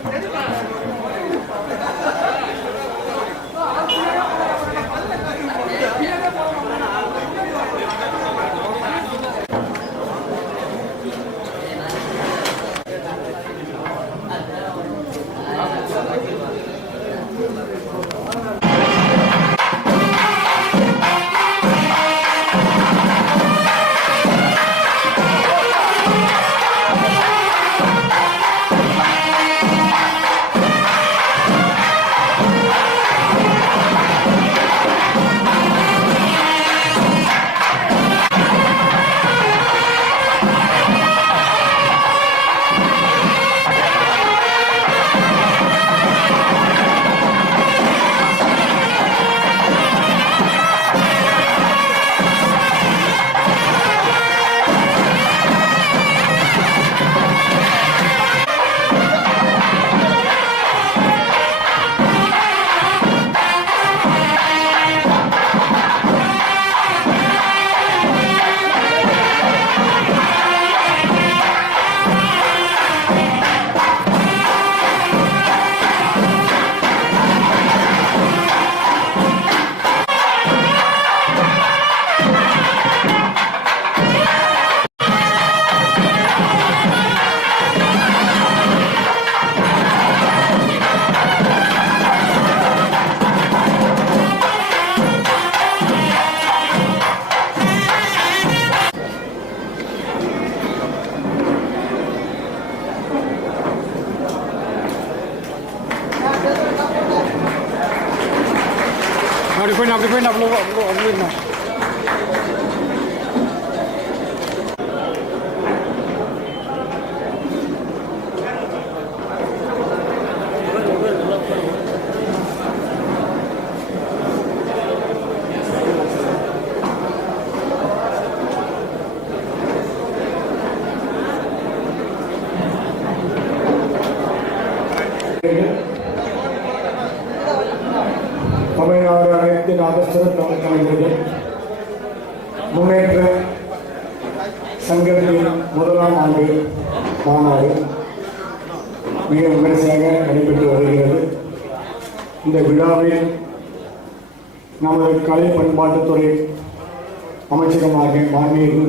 அப்படி போய் அவ்வளோ தமிழ்நாடு அனைத்து நாதஸ்வர தமிழ் கலைஞர்கள் முன்னேற்ற சங்கத்தின் முதலாம் ஆண்டு மாநாடு மிக விமரிசையாக நடைபெற்று வருகிறது. இந்த விழாவில் நமது கலை பண்பாட்டுத்துறை அமைச்சகமாக மாண்புமிகு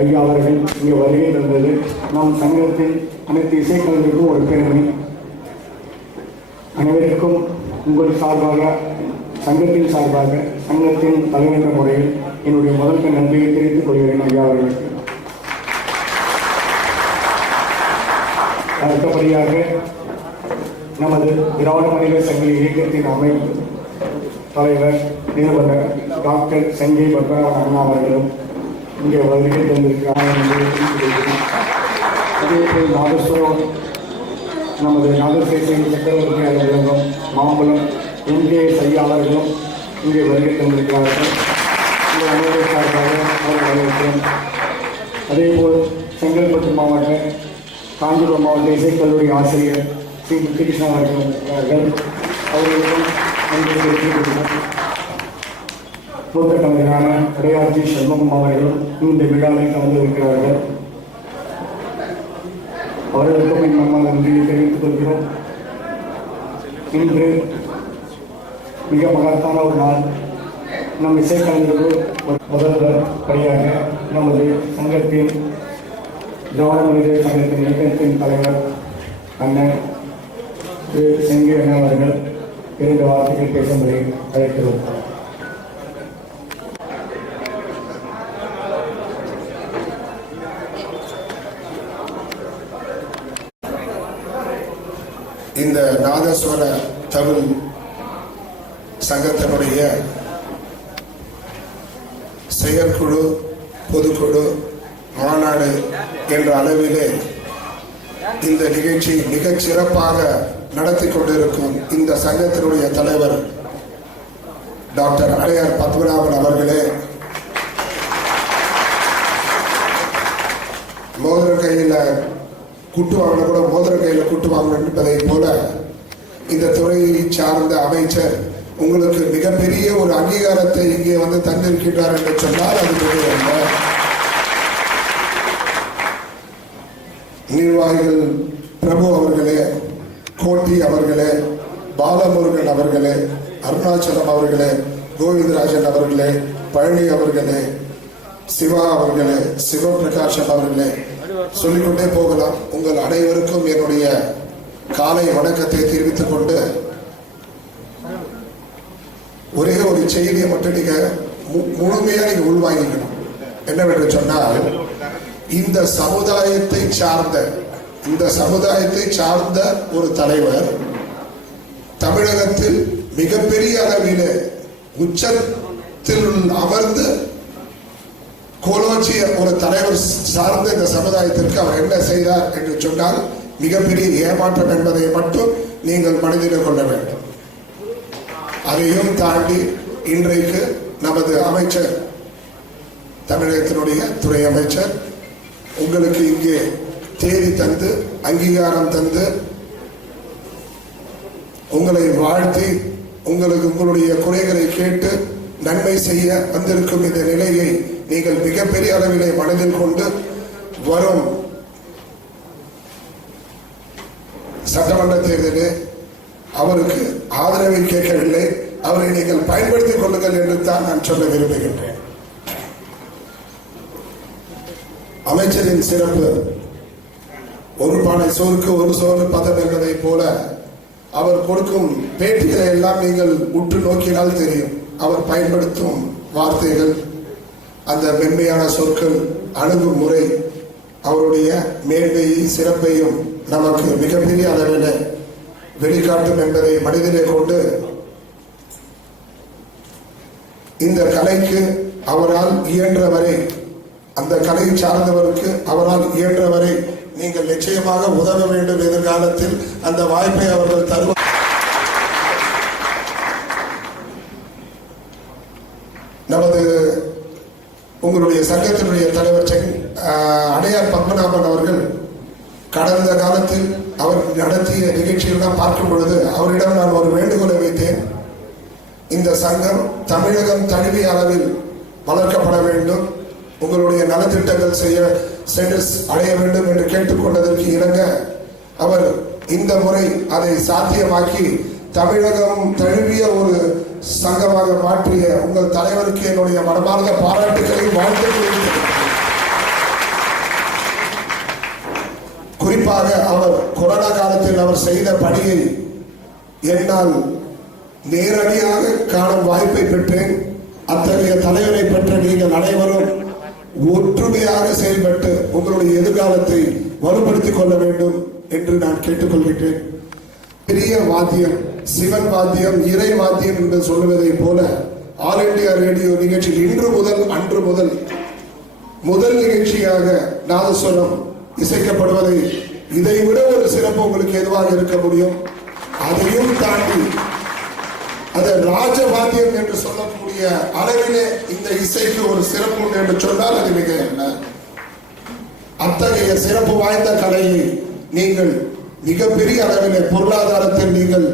ஐயா அவர்கள் இங்கே வருகை தந்தது நம் சங்கத்தின் அனைத்து இசைக்கலைஞருக்கும் ஒரு பெருமை. அனைவருக்கும் உங்கள் சார்பாக சங்கத்தின் சார்பாக சங்கத்தின் தலைவர் முறையில் என்னுடைய முதல் நன்றியை தெரிவித்துக் கொள்கிறேன் ஐயா அவர்களுக்கு. அடுத்தபடியாக நமது திராவிட மாநில சங்க இயக்கத்தின் அமைப்பு தலைவர் நிறுவனர் டாக்டர் சஞ்சய் பத்மநாபன் அண்ணா அவர்களும் இங்கே வருகை தந்திருக்கிறார். அதேபோல் நாதஸ்வரம் நமது நாகசேசை சக்கரவர்த்தி அலுவலகம் மாம்பலம் எம்கேஎஸ் ஐயா அவர்களும் இங்கே வருகை தந்திருக்கிறார்கள். இந்த அலுவலக சார்பாக அவர்கள் வரவேற்கிறேன். அதேபோல் செங்கல்பட்டு மாவட்ட காஞ்சிபுரம் மாவட்ட இசைக்கல்லூரி ஆசிரியர் ஸ்ரீ முத்துகிருஷ்ணன் அவர்கள் இருக்கிறார்கள். அவர்களுக்கும் மூத்த கலைஞரான அடையாட்சி சண்முகம் அவர்களும் இந்த விழாவில் கலந்திருக்கிறார்கள். அவர்களுக்கும் என் நம்மால் நன்றியை தெரிவித்துக் கொள்கிறோம். இன்று மிக மகத்தான ஒரு நாள். நம் இசைக்கலைஞர்கள் முதல்வர் படியாக நமது சங்கத்தின் திராவிட மனித சங்கத்தின் இயக்கத்தின் தலைவர் அண்ணன் திரு செங்கி அண்ணா அவர்கள் 2 வார்த்தைகள் பேசும்படி அழைக்கிறோம். இந்த நாதஸ்வர தமிழ் சங்கத்தினுடைய செயற்குழு பொதுக்குழு மாநாடு என்ற அளவிலே இந்த நிகழ்ச்சி மிகச் சிறப்பாக நடத்தி கொண்டிருக்கும் இந்த சங்கத்தினுடைய தலைவர் டாக்டர் அடையார் பத்மநாபன் அவர்களே, மோதிர கையில் குட்டு வாங்கின கூட மோதிர கையில் குட்டு வாங்கணும் என்பதை போல இந்த துறையை சார்ந்த அமைச்சர் உங்களுக்கு மிகப்பெரிய ஒரு அங்கீகாரத்தை இங்கே வந்து தந்திருக்கின்றார் என்று சொன்னால் அது மிக நிர்வாகிகள் பிரபு அவர்களே, கோட்டி அவர்களே, பாலமுருகன் அவர்களே, அருணாச்சலம் அவர்களே, கோவிந்தராஜன் அவர்களே, பழனி அவர்களே, சிவா அவர்களே, சிவபிரகாசம் அவர்களே, சொல்லிக்கொண்டே போகலாம். உங்கள் அனைவருக்கும் என்னுடைய காலை வணக்கத்தை தெரிவித்துக் கொண்டு ஒரே ஒரு செய்தியை மட்டும் நீங்க முழுமையா நீங்க உள்வாங்கிக்கணும். என்னவென்று சொன்னால், இந்த சமுதாயத்தை சார்ந்த ஒரு தலைவர் தமிழகத்தில் மிகப்பெரிய அளவில் உச்சத்தில் அமர்ந்து கோலோச்சிய ஒரு தலைவர் சார்ந்த இந்த சமுதாயத்திற்கு அவர் என்ன செய்தார் என்று சொன்னால் மிகப்பெரிய ஏமாற்றம் என்பதை மட்டும் நீங்கள் மனதில் கொள்ள வேண்டும். அதையும் தாண்டி இன்றைக்கு நமது அமைச்சர், தமிழகத்தினுடைய துறை அமைச்சர் உங்களுக்கு இங்கே தேதி தந்து அங்கீகாரம் தந்து உங்களை வாழ்த்தி உங்களுடைய குறைகளை கேட்டு நன்மை செய்ய வந்திருக்கும் இந்த நிலையை நீங்கள் மிகப்பெரிய அளவிலே மனதில் கொண்டு வரும் சட்டமன்ற தேர்தலில் அவருக்கு ஆதரவை கேட்கவில்லை, அவரை நீங்கள் பயன்படுத்திக் கொள்ளுங்கள் என்று தான் நான் சொல்ல விரும்புகின்றேன். அமைச்சரின் சிறப்பு ஒரு பானை சோறுக்கு ஒரு சோறு பதம் என்பதை போல அவர் கொடுக்கும் பேட்டிகளை எல்லாம் நீங்கள் உற்று நோக்கினால் தெரியும். அவர் பயன்படுத்தும் வார்த்தைகள், அந்த மென்மையான சொற்கள், அணுகுமுறை, அவருடைய மேன்மையை சிறப்பையும் நமக்கு மிகப்பெரிய அளவில் வெளிக்காட்டும் என்பதை மனதிலே கொண்டு இந்த கலைக்கு அவரால் இயன்றவரை, அந்த கலை சார்ந்தவருக்கு அவரால் இயன்றவரை நீங்கள் நிச்சயமாக உதவ வேண்டும். எதிர்காலத்தில் அந்த வாய்ப்பை அவர்கள் தருவார். நமது உங்களுடைய சங்கத்தினுடைய தலைவர் அடையார் பத்மநாபன் அவர்கள் கடந்த காலத்தில் அவர் நடத்திய நிகழ்ச்சியெல்லாம் பார்க்கும் பொழுது அவரிடம் நான் ஒரு வேண்டுகோளை வைத்தேன். இந்த சங்கம் தமிழகம் தழுவிய அளவில் வளர்க்கப்பட வேண்டும், உங்களுடைய நலத்திட்டங்கள் அடைய வேண்டும் என்று கேட்டுக்கொண்டதற்கு இணங்க அவர் இந்த முறை அதை சாத்தியமாக்கி தமிழகம் தழுவிய ஒரு சங்கமாக மாற்றிய உங்கள் தலைவருக்கு என்னுடைய மனமார்ந்த பாராட்டுகளை வாழ்த்துக்களை. குறிப்பாக அவர் கொரோனா காலத்தில் அவர் செய்த பணியை என்னால் நேரடியாக காணும் வாய்ப்பை பெற்றேன். அத்தகைய தலைவரை பெற்ற நீங்கள் அனைவரும் ஒற்றுமையாக செயல்பட்டு உங்களுடைய எதிர்காலத்தை வலுப்படுத்திக் கொள்ள வேண்டும் என்று நான் கேட்டுக்கொள்கின்றேன். பெரிய வாத்தியம், சிவன் வாத்தியம், இறை வாத்தியம் என்று சொல்லுவதை போல ஆல் இண்டியா ரேடியோ நிகழ்ச்சியில் அன்று முதல் நிகழ்ச்சியாக நாதஸ்வரம் இசைக்கப்படுவதை இதைவிட ஒரு சிறப்பு உங்களுக்கு எதுவாக இருக்க முடியும்? அதையும் தாண்டி அது ராஜவாத்தியம் என்று சொல்லக்கூடிய அளவிலே இந்த இசைக்கு ஒரு சிறப்பு உண்டு என்று சொன்னால் அது மிக என்ன. அத்தகைய சிறப்பு வாய்ந்த கலையை நீங்கள் மிகப்பெரிய அளவிலே பொருளாதாரத்தில் நீங்கள்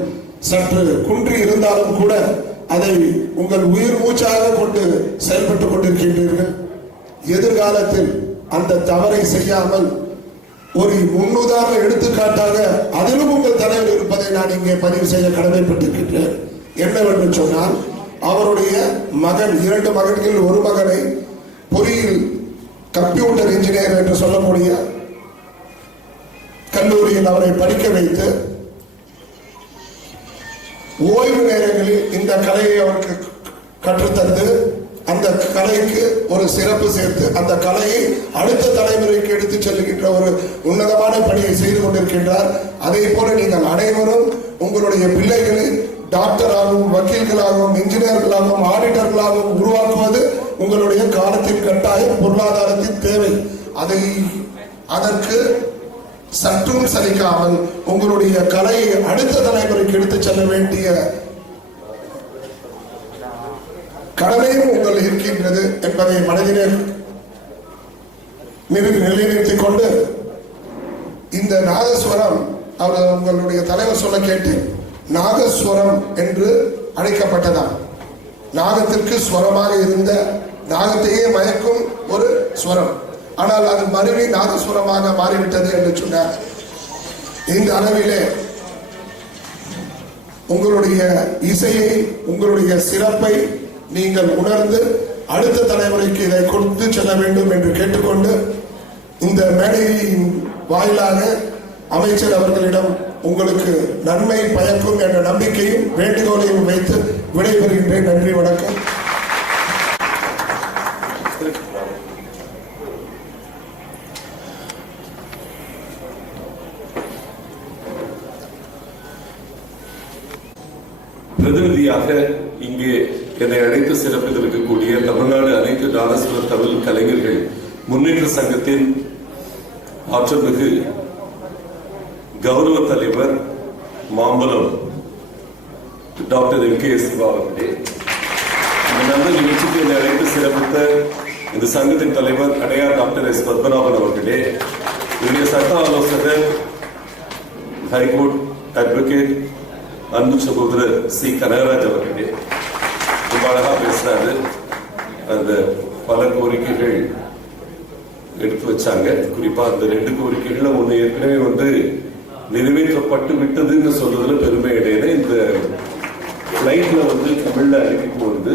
சற்று குன்றி இருந்தாலும் கூட அதை உங்கள் உயிர் மூச்சாக கொண்டு செயல்பட்டுக் கொண்டிருக்கின்றீர்கள். எதிர்காலத்தில் அந்த தவறை செய்யாமல் ஒரு முன்னுதாரண எடுத்துக்காட்டாக அதிலும் உங்கள் தலைவர் இருப்பதை நான் இங்கே பதிவு செய்ய கடமைப்பட்டிருக்கின்றேன். என்னவென்று சொன்னால், அவருடைய மகன், 2 மகன்கள், ஒரு மகனை பொறியியல் கம்ப்யூட்டர் இன்ஜினியர் என்று சொல்லக்கூடிய கல்லூரியில் அவரை படிக்க வைத்து ஓய்வு நேரங்களில் இந்த கலையை அவருக்கு கற்றுத்தந்து அந்த கலைக்கு ஒரு சிறப்பு சேர்த்து அந்த கலையை அடுத்த தலைமுறைக்கு எடுத்துச் செல்லுகின்ற ஒரு உன்னதமான பணியை செய்து கொண்டிருக்கின்றார். அதே போல நீங்கள் அனைவரும் உங்களுடைய பிள்ளைகளை டாக்டராகவும், வக்கீல்களாகவும், இன்ஜினியர்களாகவும், ஆடிட்டர்களாகவும் உருவாக்குவது உங்களுடைய காலத்தின் கட்டாயம், பொருளாதாரத்தின் தேவை. அதற்கு சற்றும் சலிக்காமல் உங்களுடைய கலையை அடுத்த தலைமுறைக்கு எடுத்துச் செல்ல வேண்டிய கடமையும் உங்கள் இருக்கின்றது என்பதை மனதிலே நிலைநிறுத்திக் கொண்டு இந்த நாதஸ்வரம் அவர் உங்களுடைய தலைவர் சொல்ல கேட்டு நாகஸ்வரம் என்று அழைக்கப்பட்டதாம். நாகத்திற்கு ஸ்வரமாக இருந்த, நாகத்தையே மயக்கும் ஒரு ஸ்வரம், ஆனால் அது மறுவி நாதஸ்வரமாக மாறிவிட்டது என்று சொன்னார். இந்த அளவிலே உங்களுடைய இசையை, உங்களுடைய சிறப்பை நீங்கள் உணர்ந்து அடுத்த தலைமுறைக்கு இதை கொடுத்து செல்ல வேண்டும் என்று கேட்டுக்கொண்டு இந்த மேடையின் வாயிலாக அமைச்சர் அவர்களிடம் உங்களுக்கு நன்மை பயக்கும் என்ற நம்பிக்கையும் வேண்டுகோளையும் வைத்து விடைபெறுகின்றேன். நன்றி, வணக்கம். பிரதிநிதியாக இங்கே என்னை அழைத்து சிறப்பில் இருக்கக்கூடிய தமிழ்நாடு அனைத்து நாதஸ்வர தமிழ் கலைஞர்கள் முன்னேற்ற சங்கத்தின் ஆற்றல்மிகு கௌரவ தலைவர் மாம்பலம் டாக்டர் MKS சிவா அவர்களே, இந்த நல்ல நிகழ்ச்சிக்கு என்னை அழைத்து சிறப்பித்த இந்த சங்கத்தின் தலைவர் அடையார் டாக்டர் S பத்மநாபன் அவர்களே, என்னுடைய சட்ட ஆலோசகர் ஹைகோர்ட் அட்வொகேட் அன்பு சகோதரர் C கனகராஜ் அவர்களே, ரொம்ப அழகா பேசுறாரு. அந்த பல கோரிக்கைகள் எடுத்து வச்சாங்க. குறிப்பா அந்த 2 கோரிக்கைகள் ஒண்ணு ஏற்கனவே நிறைவேற்றப்பட்டு விட்டதுன்னு சொல்றதுல பெருமை இடையில இந்த பிளைட்ல தமிழ்ல அறிவிப்பு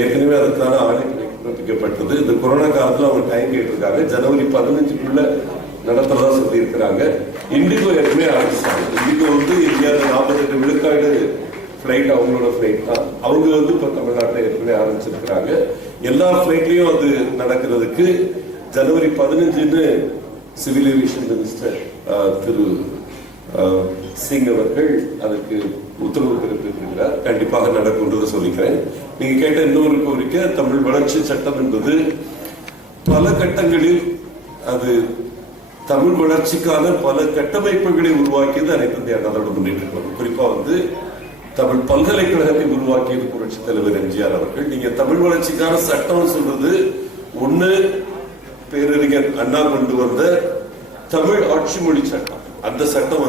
ஏற்கனவே அதுக்கான ஆணை பிறப்பிக்கப்பட்டது. இந்த கொரோனா காலத்துல அவங்க டைம் கேட்டிருக்காங்க. ஜனவரி 15க்குள்ள நடத்துறதா சொல்லி இருக்கிறாங்க. இண்டிகோ ஏற்கனவே ஆரம்பிச்சாங்க. இண்டிகோ இந்தியாவில் 48 விழுக்காடு பிளைட் அவங்களோட பிளைட் தான். அவங்க இப்ப தமிழ்நாட்டில் ஏற்கனவே ஆரம்பிச்சிருக்கிறாங்க. எல்லா பிளைட்லயும் அது நடக்கிறதுக்கு ஜனவரி 15 சிவில் ஏவியேஷன் மினிஸ்டர் திரு சிங் அவர்கள் அதுக்கு உத்தரவு பிறப்பித்திருக்கிறார். கண்டிப்பாக நடக்கும்ன்றதை சொல்லிக்கிறேன். நீங்க கேட்ட இன்னொரு கோரிக்கை, தமிழ் வளர்ச்சி சட்டம் என்பது பல கட்டங்களில் அது தமிழ் வளர்ச்சிக்கான பல கட்டமைப்புகளை உருவாக்கியது அனைத்து இந்திய அண்ணா திராவிட முன்னேற்ற கழகம். குறிப்பா தமிழ் பல்கலைக்கழகத்தை உருவாக்கியது புரட்சி தலைவர் எம்ஜிஆர் அவர்கள். நீங்க தமிழ் வளர்ச்சிக்கான சட்டம் சொல்றது ஒண்ணு பேரறிஞர் அண்ணா கொண்டு வந்த தமிழ் ஆட்சி மொழி சட்டம். அந்த சட்டம்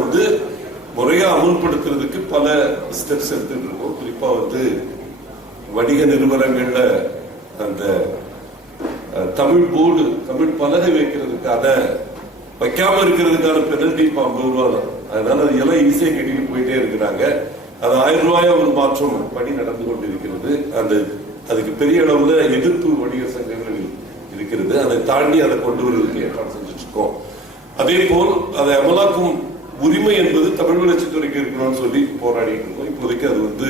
முறையா அமுல்படுத்துறதுக்கு பல ஸ்டெப்ஸ் எடுத்துட்டு இருக்கோம். குறிப்பா வணிக நிறுவனங்கள்ல அந்த தமிழ் போர்டு, தமிழ் பலகை வைக்கிறதுக்கான வைக்காம இருக்கிறதுக்கான பெனல்டி 50 ரூபா தான். அதனால அது எல்லாம் ஈஸியா கட்டிட்டு போயிட்டே இருக்கிறாங்க. அது 1000 ரூபாயா ஒரு மாற்றம் பணி நடந்து கொண்டிருக்கிறது. அதுக்கு பெரிய அளவுல எதிர்ப்பு வணிக சங்கங்கள் இருக்கிறது. அதை தாண்டி அதை கொண்டு வருவதற்கு ஏற்பாடு செஞ்சுட்டு இருக்கோம். அதே போல் அதை அமலாக்கும் உரிமை என்பது தமிழ் வளர்ச்சித்துறைக்கு இருக்கணும்னு சொல்லி போராடிட்டு இருக்கோம். இப்போதைக்கு அது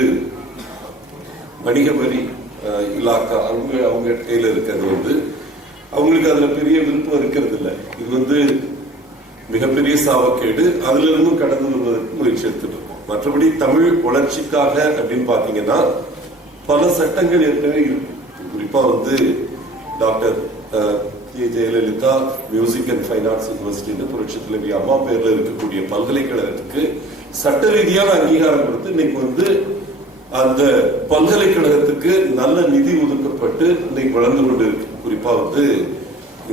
வணிக வரி இலாக்கா அவங்க கையில இருக்கிறது. அவங்களுக்கு அதுல பெரிய விருப்பம் இருக்கிறது இல்லை. இது மிகப்பெரிய சாவக்கேடு. அதுல இருந்தும் கடந்து வருவதற்கு முயற்சி எடுத்துட்டு இருக்கோம். மற்றபடி தமிழ் வளர்ச்சிக்காக அப்படின்னு பாத்தீங்கன்னா பல சட்டங்கள் ஏற்கனவே இருக்கு. குறிப்பா doctor K. Jayalalithaa music and fine arts university புரட்சி தலைவி அம்மா பேர்ல இருக்கக்கூடிய பல்கலைக்கழகத்துக்கு சட்ட ரீதியான அங்கீகாரம் கொடுத்து இன்னைக்கு அந்த பல்கலைக்கழகத்துக்கு நல்ல நிதி ஒதுக்கப்பட்டு இன்னைக்கு வளர்ந்து கொண்டு இருக்கு. குறிப்பா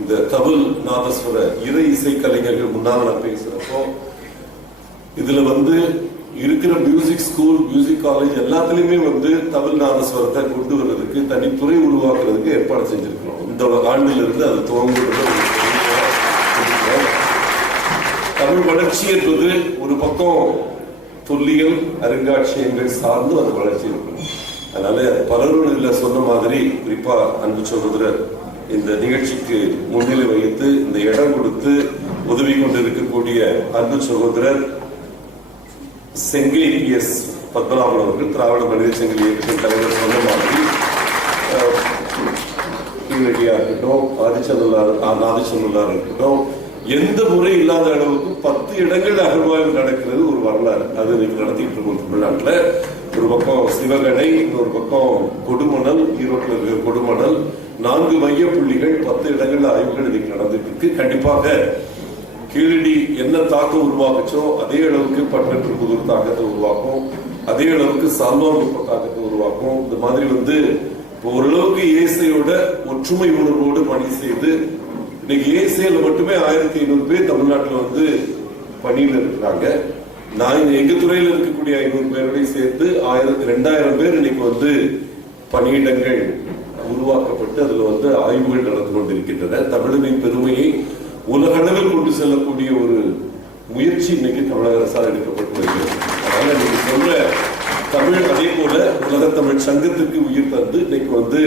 இந்த தமிழ் நாதஸ்வர இறை இசை கலைஞர்கள் முன்னாள் நான் பேசுறப்போ இதுல இருக்கிற மியூசிக் ஸ்கூல், மியூசிக் காலேஜ் எல்லாத்துலயுமே தமிழ் நாதஸ்வரத்தை கொண்டு வர்றதுக்கு தனித்துறை உருவாக்குறதுக்கு ஏற்பாடு செஞ்சிருக்கிறோம். இந்த ஆண்டில் இருந்து அது துவங்குறது. தமிழ் வளர்ச்சி என்பது ஒரு பக்கம் தொல்லியல் அருங்காட்சியகங்கள் சார்ந்து அது வளர்ச்சி இருக்கணும். அதனால பலரும் இதுல சொன்ன மாதிரி குறிப்பா அன்பு சகோதரர் இந்த நிகழ்ச்சிக்கு முன்னிலை வைத்து இந்த இடம் கொடுத்து உதவி கொண்டிருக்கக்கூடிய அன்பு சகோதரர் செங்கை PS பத்மநாபன் அவர்கள், திராவிட மனித செங்கல் இயக்கத்தின் தலைவர் சொன்ன மாதிரி இருக்கட்டும், ஆதிச்சநல்லூரா இருக்கட்டும், எந்த முறை இல்லாத அளவுக்கு 10 இடங்கள் அகழ்வாய்வு நடக்கிறது ஒரு வரலாறு. அது இன்னைக்கு நடத்திட்டு இருக்கோம் தமிழ்நாட்டில். ஒரு பக்கம் சிவகணை, இன்னொரு பக்கம் கொடுமணல், ஈரோட்டில் இருக்கிற கொடுமணல், 4 மைய புள்ளிகள், 10 இடங்கள்ல ஆய்வுகள் இன்னைக்கு நடந்துட்டு இருக்கு. கண்டிப்பாக கீழடி என்ன தாக்கம் உருவாக்குச்சோ அதே அளவுக்கு பட்டற்று புதூர் தாக்கத்தை உருவாக்கும், அதே அளவுக்கு சால்வாங்குப்ப தாக்கத்தை உருவாக்கும். இந்த மாதிரி ஓரளவுக்கு ஏசையோட ஒற்றுமை உணர்வோடு பணி செய்து இன்னைக்கு ஏசையில மட்டுமே 1500 பேர் தமிழ்நாட்டில் பணியில் இருக்கிறாங்க. நான் எங்க துறையில் இருக்கக்கூடிய 500 பேரோட சேர்த்து 2000 பேர் இன்னைக்கு பணியிடங்கள் உருவாக்கப்பட்டு அதுல ஆய்வுகள் நடந்து கொண்டிருக்கின்றன. தமிழனின் பெருமையை உலகளவில் கொண்டு செல்லக்கூடிய ஒரு முயற்சி இன்னைக்கு தமிழக அரசால் எடுக்கப்பட்டு வருகிறது. அதனால நீங்க சொல்ற தமிழ் அதே போல உலக தமிழ் சங்கத்திற்கு உயிர் தந்து இன்னைக்கு வந்து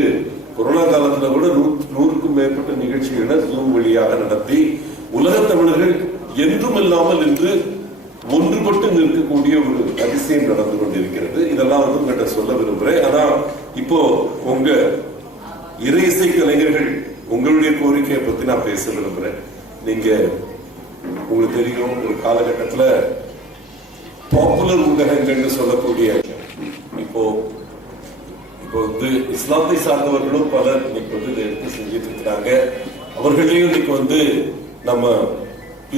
கொரோனா காலத்துல கூட 100க்கும் மேற்பட்ட நிகழ்ச்சிகளை ஜூம் வழியாக நடத்தி உலக தமிழர்கள் என்றும் இல்லாமல் இன்று ஒன்றுபட்டு நிற்கக்கூடிய ஒரு அதிசயம் நடந்து கொண்டிருக்கிறது. இதெல்லாம் வந்து உங்கள்கிட்ட சொல்ல விரும்புறேன். ஆனா இப்போ உங்க இறை இசை கலைஞர்கள் உங்களுடைய கோரிக்கையை பத்தி நான் பேச விரும்புறேன். நீங்க உங்களுக்கு தெரியும் ஒரு காலகட்டத்துல பாப்புலர் ஊடகங்கள்னு சொல்லக்கூடிய இப்போ வந்து இஸ்லாத்தை சார்ந்தவர்களும் பலர் இன்னைக்கு வந்து இதை எடுத்து செஞ்சிட்டு இருக்கிறாங்க. அவர்களையும் இன்னைக்கு வந்து நம்ம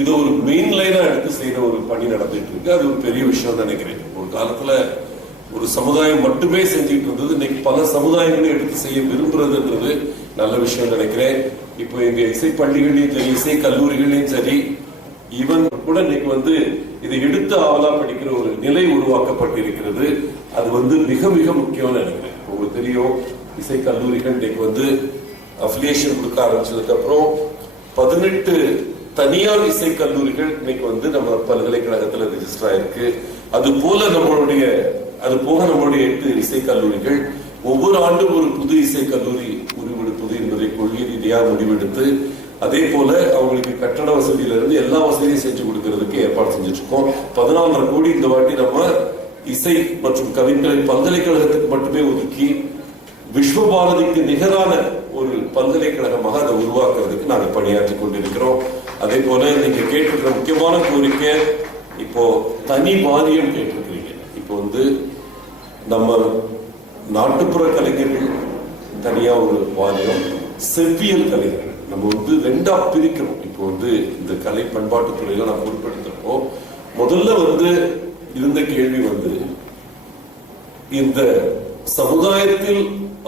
இது ஒரு மெயின் லைனா எடுத்து செய்யற ஒரு பணி நடந்துட்டு இருக்கு. அது ஒரு பெரிய விஷயம் நினைக்கிறேன். ஒரு காலத்துல ஒரு சமுதாயம் மட்டுமே செஞ்சுட்டு இருந்தது, இன்னைக்கு பல சமுதாயங்களை எடுத்து செய்ய விரும்புறதுன்றது நல்ல விஷயம் நினைக்கிறேன். இப்போ எங்க இசை பள்ளிகளையும் சரி, இசை கல்லூரிகளையும் சரி, ஈவன் கூட இன்னைக்கு வந்து இதை எடுத்து ஆவலா படிக்கிற ஒரு நிலை உருவாக்கப்பட்டிருக்கிறது. அது வந்து மிக மிக முக்கியம்னு நினைக்கிறேன். உங்களுக்கு தெரியும், இசை கல்லூரிகள் இன்னைக்கு வந்து அஃபிலியேஷன் கொடுக்க ஆரம்பிச்சதுக்கு அப்புறம் 18 தனியார் இசை கல்லூரிகள் இன்னைக்கு வந்து நம்ம பல்கலைக்கழகத்துல ரெஜிஸ்டர் ஆயிருக்கு. அது போக நம்மளுடைய 8 இசை கல்லூரிகள் ஒவ்வொரு ஆண்டும் ஒரு புது இசை கல்லூரி உருவெடுப்பது என்பதை கொள்கை ரீதியாக முடிவெடுத்து, அதே போல அவங்களுக்கு கட்டட வசதியில இருந்து எல்லா வசதியும் செஞ்சு கொடுக்கறதுக்கு ஏற்பாடு செஞ்சுட்டு இருக்கோம். 14.5 கோடி இந்த வாட்டி நம்ம இசை மற்றும் கவிஞர்களை பல்கலைக்கழகத்துக்கு மட்டுமே ஒதுக்கி விஸ்வபாரதிக்கு நிகரான ஒரு பல்கலைக்கழகமாக அதை உருவாக்குறதுக்கு நாங்கள் பணியாற்றி கொண்டிருக்கிறோம். அதே போல நீங்க கேட்டிருக்கிற முக்கியமான கோரிக்கை, இப்போ தனி வாரியம் கேட்டிருக்கிறீங்க. இப்போ வந்து நம்ம நாட்டுப்புற கலைஞர்கள் தனியா ஒரு வாரியம், செவ்வியல் கலைஞர்கள் நம்ம வந்து 2ஆ பிரிக்கிறோம். இப்போ வந்து இந்த கலை பண்பாட்டு துறையில நான் பொருட்படுத்துறப்போ முதல்ல வந்து இருந்த கேள்வி வந்து, இந்த சமுதாயத்தில்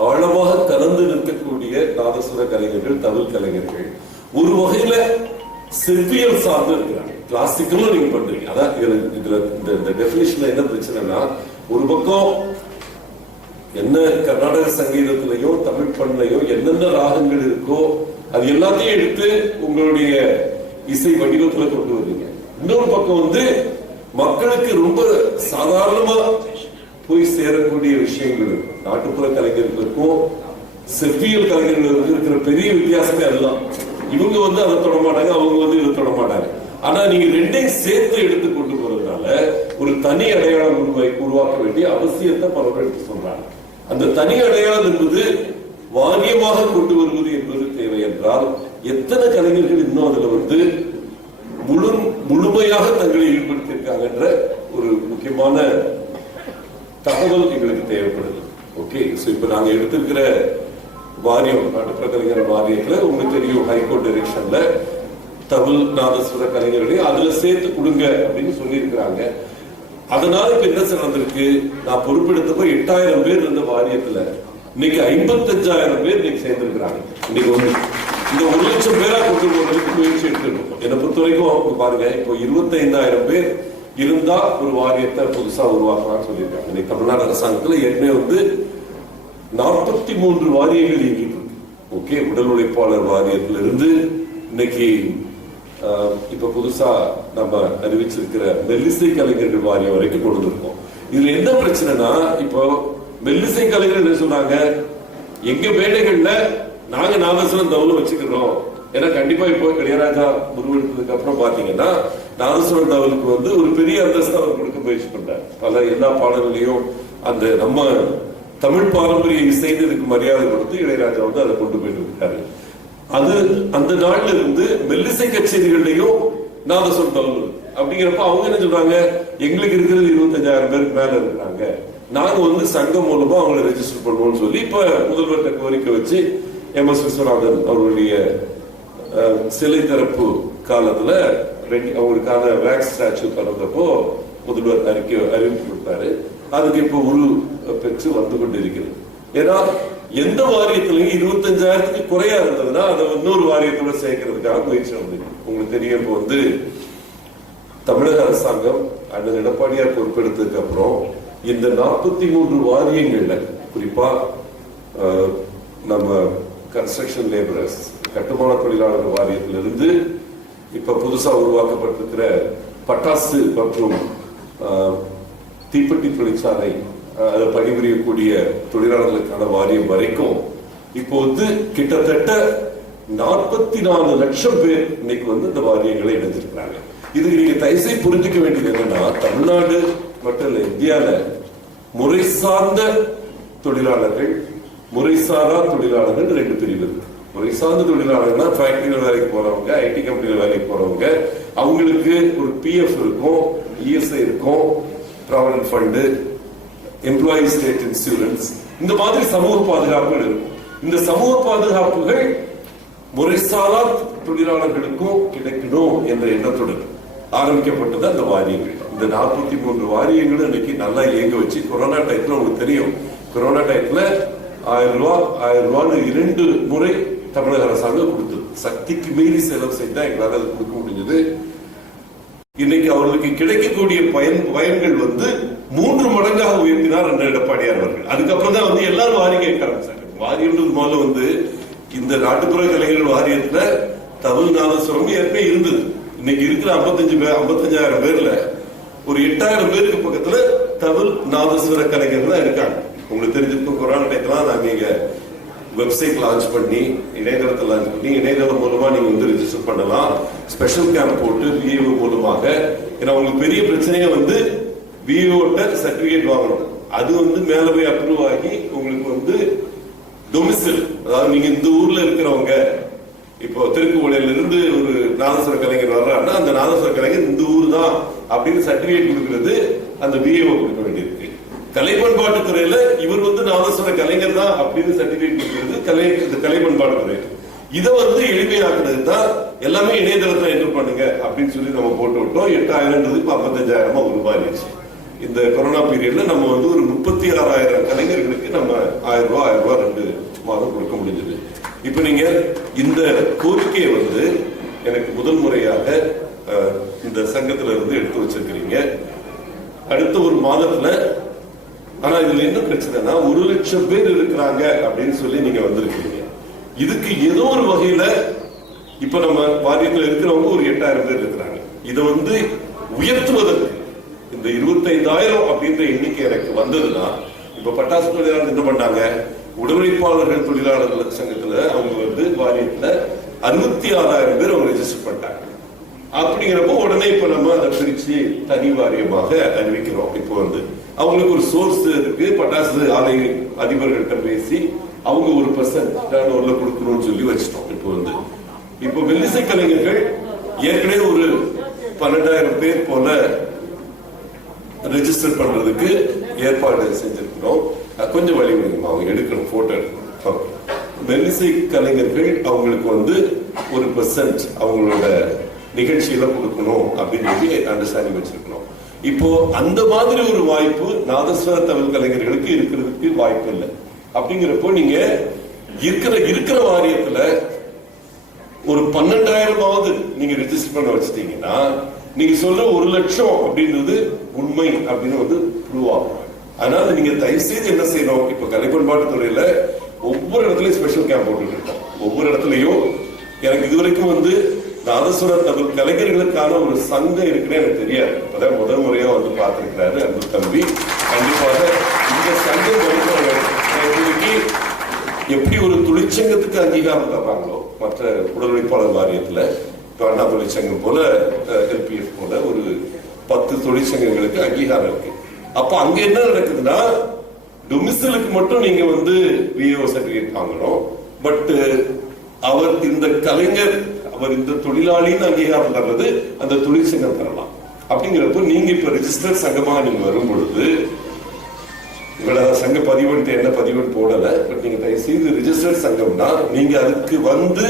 ஆழமாக கலந்து நிற்கக்கூடிய நாதசுர கலைஞர்கள், தவில் கலைஞர்கள் ஒரு வகையில செவ்வியல் சார்ந்து இருக்கிறாங்க. கிளாசிக்கலும் நீங்க பண்றீங்க. அதான் இதுல இந்த டெபினிஷன்ல என்ன பிரச்சனைனா, ஒரு பக்கம் என்ன கர்நாடக சங்கீதத்திலையோ தமிழ் பண்ணலையோ என்னென்ன ராகங்கள் இருக்கோ அது எல்லாத்தையும் எடுத்து உங்களுடைய இசை வடிவத்துல கொண்டு வருவீங்க. இன்னொரு பக்கம் வந்து மக்களுக்கு ரொம்ப சாதாரணமா போய் சேரக்கூடிய விஷயங்கள் நாட்டுப்புற கலைஞர்களுக்கும் செவ்வியல் கலைஞர்களுக்கும் இருக்கிற பெரிய வித்தியாசமே அதுதான். இவங்க வந்து அதை தொட மாட்டாங்க, அவங்க வந்து இதை தொட மாட்டாங்க. ஆனா நீங்க ரெண்டையும் சேர்த்து எடுத்து கொண்டு போறதுனால ஒரு தனி அடையாளம் உருவாக்க வேண்டிய அவசியத்தை பலரும் எடுத்து சொல்றாங்க. அந்த தனி அடையாளம் என்பது வாரியமாக கொண்டு வருவது என்பது தேவை என்றால், எத்தனை கலைஞர்கள் இன்னும் அதுல வந்து முழுமையாக தங்களை ஈடுபடுத்தியிருக்காங்கன்ற ஒரு முக்கியமான தகவல் எங்களுக்கு தேவைப்படுது. ஓகே, இப்ப நாங்க எடுத்திருக்கிற வாரியம், நாட்டுப்புற கலைஞர் வாரியத்துல உங்களுக்கு தெரியும், ஹைகோர்ட் டைரக்ஷன்ல தமிழ் நாதஸ்வர கலைஞர்களையும் அதுல சேர்த்து கொடுங்க அப்படின்னு சொல்லி இருக்கிறாங்க. அதனால இப்ப என்ன நடந்திருக்கு, நான் பொறுப்பெடுத்தப்போ 8000 பேர் இருந்த வாரியத்துல இன்னைக்கு 55,000 பேர் இன்னைக்கு சேர்ந்திருக்கிறாங்க. இன்னைக்கு வந்து இந்த 1 லட்சம் பேரா கொண்டு போறதுக்கு முயற்சி எடுத்துருக்கோம். என்னை பொறுத்த வரைக்கும் பாருங்க, இப்போ 25,000 பேர் இருந்தா ஒரு வாரியத்தை புதுசா உருவாக்கலாம்னு சொல்லியிருக்காங்க. இன்னைக்கு தமிழ்நாடு அரசாங்கத்துல ஏற்கனவே வந்து 43 வாரியங்கள் இயங்கிட்டு இருக்கு. ஓகே, உடல் உழைப்பாளர் வாரியத்திலிருந்து இன்னைக்கு இப்ப புதுசா நம்ம அறிவிச்சிருக்கிற மெல்லிசை கலைஞர்கள் வாரியம் வரைக்கும் கொண்டு இருக்கோம். இதுல என்ன பிரச்சனைனா, இப்போ மெல்லிசை கலைஞர் என்ன சொன்னாங்க, எங்க வேலைகள்ல நாங்க நாதஸ்வரம் தவுல வச்சுக்கிறோம். ஏன்னா கண்டிப்பா இப்போ இளையராஜா உருவெடுத்ததுக்கு அப்புறம் பாத்தீங்கன்னா நாதஸ்வரம் தவுலுக்கு வந்து ஒரு பெரிய அந்தஸ்து அவர் கொடுக்க முயற்சி பண்றாரு. பல எல்லா பாடல்களையும் அந்த நம்ம தமிழ் பாரம்பரிய இசைன்னு இதுக்கு மரியாதை கொடுத்து இளையராஜா வந்து அதை கொண்டு போயிட்டு இருக்காரு. அது அந்த நாள்ல இருந்து மெல்லிசை கச்சேரிகள்லயும் நாதஸ்வரம் தவுல் அப்படிங்கிறப்ப அவங்க என்ன சொல்றாங்க, எங்களுக்கு இருக்கிறது 25,000 பேருக்கு மேல இருக்கிறாங்க, நாங்க வந்து சங்கம் மூலமா அவங்களை ரெஜிஸ்டர் பண்ணுவோம்னு சொல்லி இப்ப முதல்வர்கிட்ட கோரிக்கை வச்சு MS விஸ்வநாதன் அவருடைய சிலை திறப்பு காலத்துல அவங்களுக்கான வேக்ஸ் ஸ்டாச்சு திறந்தப்போ முதல்வர் அறிவிப்பு கொடுத்தாரு. அதுக்கு இப்ப உரு பெற்று வந்து கொண்டு இருக்கிறது. ஏன்னா எந்த வாரியத்திலையும் 25,000க்கு குறையா இருந்ததுன்னா அதை இன்னொரு வாரியத்தோட சேர்க்கறதுக்காக முயற்சி வந்திருக்கு. உங்களுக்கு தெரியும், இப்போ வந்து தமிழக அரசாங்கம் அண்ணன் எடப்பாடியார் பொறுப்பெடுத்ததுக்கு அப்புறம் இந்த 43 வாரியங்கள்ல குறிப்பா நம்ம கன்ஸ்ட்ரக்ஷன் லேபரர்ஸ் கட்டுமான தொழிலாளர் வாரியத்திலிருந்து இப்ப புதுசா உருவாக்கப்பட்டிருக்கிற பட்டாசு மற்றும் தீப்பெட்டி தொழிற்சாலை அதை பணிபுரியக்கூடிய தொழிலாளர்களுக்கான வாரியம் வரைக்கும் இப்போ வந்து கிட்டத்தட்ட 44 லட்சம் பேர் இன்னைக்கு வந்து இந்த வாரியங்களை இணைஞ்சிருக்கிறாங்க. இதுக்கு நீங்க தயவுசெய்து புரிஞ்சுக்க வேண்டியது என்னன்னா, தமிழ்நாடு மட்டும் இல்ல, இந்தியால முறை சார்ந்த தொழிலாளர்கள், முறைசாரா தொழிலாளர்கள் 2 பிரிவு இருக்கு. முறை சார்ந்த தொழிலாளர்கள்னா ஃபேக்டரியில வேலைக்கு போறவங்க, ஐடி கம்பெனியில வேலைக்கு போறவங்க, அவங்களுக்கு ஒரு பிஎஃப் இருக்கும், இஎஸ்ஐ இருக்கும், provident fund, employee state insurance, இந்த மாதிரி சமூக பாதுகாப்புகள் இருக்கும். இந்த சமூக பாதுகாப்புகள் முறைசாரா தொழிலாளர்களுக்கும் கிடைக்கணும் என்ற எண்ணத்துடன் ஆரம்பிக்கப்பட்டது அந்த வாரியங்கள். இந்த 43 வாரியங்களும் இன்னைக்கு நல்லா இயங்க வச்சு, கொரோனா டைத்துல உங்களுக்கு தெரியும், கொரோனா டைத்துல 1000 ரூபான்னு 2 முறை தமிழக அரசாங்கம் கொடுத்தது. சக்திக்கு மீறி செலவு செய்தா எங்களால் அது கொடுக்க முடிஞ்சது. இன்னைக்கு அவர்களுக்கு கிடைக்கக்கூடிய பயன்கள் வந்து 3 மடங்காக உயர்த்தினார் அண்ணன் எடப்பாடியார் அவர்கள். அதுக்கப்புறம் தான் வந்து எல்லாரும் வாரியம் கேட்க ஆரம்பிச்சாங்க. வாரியம்ன்றது முதல்ல வந்து இந்த நாட்டுப்புற கலைஞர்கள் வாரியத்துல தவில் நாதஸ்வரம் ஏற்கனவே இருந்தது. இன்னைக்கு இருக்கிற 55,000 பேர்ல ஒரு 8,000 பேருக்கு பக்கத்துல தவில் நாதஸ்வர கலைஞர்கள் தான் இருக்காங்க. உங்களுக்கு தெரிஞ்சிருக்கும், கொரோனா டைம்லாம் நாங்க இங்க வெப்சைட் லான்ச் பண்ணி, இணையதளத்தை லான்ச் பண்ணி, இணையதளம் மூலமா நீங்க வந்து ரெஜிஸ்டர் பண்ணலாம். ஸ்பெஷல் கேம்ப் போட்டு விஏஓ மூலமாக, ஏன்னா உங்களுக்கு பெரிய பிரச்சனையே வந்து விஏஓட்ட சர்டிபிகேட் வாங்கணும். அது வந்து மேல போய் அப்ரூவ் ஆகி உங்களுக்கு வந்து டொமிசில், அதாவது நீங்க இந்த ஊர்ல இருக்கிறவங்க, இப்போ திருக்குவளையில இருந்து ஒரு நாதஸ்வர கலைஞர் வர்றாருன்னா அந்த நாதஸ்வர கலைஞர் இந்த ஊர் தான் அப்படின்னு சர்டிபிகேட் கொடுக்கிறது அந்த விஏஓ கொடுக்க வேண்டியிருக்கு. கலை பண்பாட்டு துறையில இவர் வந்து நாதஸ்வர கலைஞர் தான் அப்படின்னு சர்டிபிகேட் கொடுக்கிறது கலை பண்பாட்டு துறை. இதை வந்து எளிமையாக்குறது தான் எல்லாமே இணையதளத்துல என்டர் பண்ணுங்க அப்படின்னு சொல்லி நம்ம போட்டு விட்டோம். 8,000 55,000 உருவாயிருச்சு. இந்த கொரோனா பீரியட்ல நம்ம வந்து ஒரு 36,000 கலைஞர்களுக்கு நம்ம 1,000 ரூபாய் 2 மாதம் கொடுக்க முடிஞ்சது. இப்ப நீங்க இந்த கோரிக்கையை வந்து எனக்கு முதல் முறையாக இந்த சங்கத்துல இருந்து எடுத்து வச்சிருக்கிறீங்க. அடுத்த ஒரு மாதத்துல, ஆனா இதுல என்ன பிரச்சனைனா 1 லட்சம் பேர் இருக்கிறாங்க அப்படின்னு சொல்லி நீங்க வந்திருக்கீங்க. இதுக்கு ஏதோ ஒரு வகையில இப்ப நம்ம வாரியத்தில் இருக்கிறவங்க ஒரு 8,000 பேர் இருக்கிறாங்க. இதை வந்து உயர்த்துவதற்கு இந்த 25,000 அப்படின்ற எண்ணிக்கை எனக்கு வந்ததுன்னா, இப்ப பட்டாசு தொழிலாளர்கள் என்ன பண்ணாங்க, உடலுழைப்பாளர்கள் தொழிலாளர்கள் சங்கத்துல அவங்க வந்து வாரியத்துல 66,000 பேர் அவங்க ரெஜிஸ்டர் பண்ணிட்டாங்க. அப்படிங்கிறப்போ உடனே இப்ப நம்ம அதை பிரிச்சு தனி வாரியமாக அறிவிக்கிறோம். இப்போ வந்து அவங்களுக்கு ஒரு சோர்ஸ் இருக்கு. பட்டாசு ஆலை அதிபர்கள்ட்ட பேசி அவங்க 1% கொடுக்கணும்னு சொல்லி வச்சிட்டோம். இப்போ மெல்லிசை கலைஞர்கள் ஏற்கனவே ஒரு 12,000 பேர் போல ரெஜிஸ்டர் பண்றதுக்கு ஏற்பாடு செஞ்சிருக்கிறோம். கொஞ்சம் வழி முடியுமா, அவங்க எடுக்கணும், போட்டோ எடுக்கணும். மெல்லிசை கலைஞர்கள் அவங்களுக்கு வந்து 1% அவங்களோட நிகழ்ச்சியில கொடுக்கணும் அப்படின்னு சொல்லி அண்டர்ஸ்டாண்டிங் வச்சிருக்கணும். இப்போ அந்த மாதிரி ஒரு வாய்ப்பு நாதஸ்வர தமிழ் கலைஞர்களுக்கு இருக்கிறதுக்கு வாய்ப்பு இல்லை. அப்படிங்கிறப்போ நீங்க இருக்கிற வாரியத்துல ஒரு 12,000 நீங்க ரெஜிஸ்டர் பண்ண வச்சுட்டீங்கன்னா நீங்க சொல்ற 1 லட்சம் அப்படின்றது உண்மை அப்படின்னு வந்து ப்ரூவ் ஆகும். அதனால நீங்க தயவு செய்து என்ன செய்யணும், இப்ப கலை பண்பாட்டு துறையில ஒவ்வொரு இடத்துலயும் ஸ்பெஷல் கேம்ப் போட்டு இருக்கோம். ஒவ்வொரு இடத்துலயும் எனக்கு இதுவரைக்கும் வந்து நாதஸ்வர தமிழ் கலைஞர்களுக்கான ஒரு சங்கம் இருக்குன்னு எனக்கு தெரியாது. இப்பதான் முதல் முறையா வந்து பார்த்திருக்கிறாரு அன்பு தம்பி. கண்டிப்பாக இந்த சங்கம் எப்படி ஒரு தொழிற்சங்கத்துக்கு அங்கீகாரம் தர்றாங்களோ மற்ற உடல் உழைப்பாளர் வாரியத்துல, அண்ணா தொழிற்சங்கம் போல, எல்பிஎஃப் போல ஒரு 10 தொழிற்சங்கங்களுக்கு அங்கீகாரம் இருக்கு. அப்ப அங்க என்ன நடக்குதுன்னா, டொமிசிலுக்கு மட்டும் நீங்க வந்து விஏஓ சர்டிபிகேட் வாங்கணும். பட் அவர் இந்த கலைஞர், அவர் இந்த தொழிலாளின்னு அங்கீகாரம் தர்றது அந்த தொழிற்சங்கம் தரலாம். அப்படிங்கிறப்போ நீங்க இப்ப ரெஜிஸ்டர் சங்கமாக நீங்க வரும் பொழுது, இவ்வளவு சங்க பதிவெண் என்ன பதிவெண் போடல, பட் நீங்க தயவு செய்து ரிஜிஸ்டர்ட் சங்கம்னா நீங்க அதுக்கு வந்து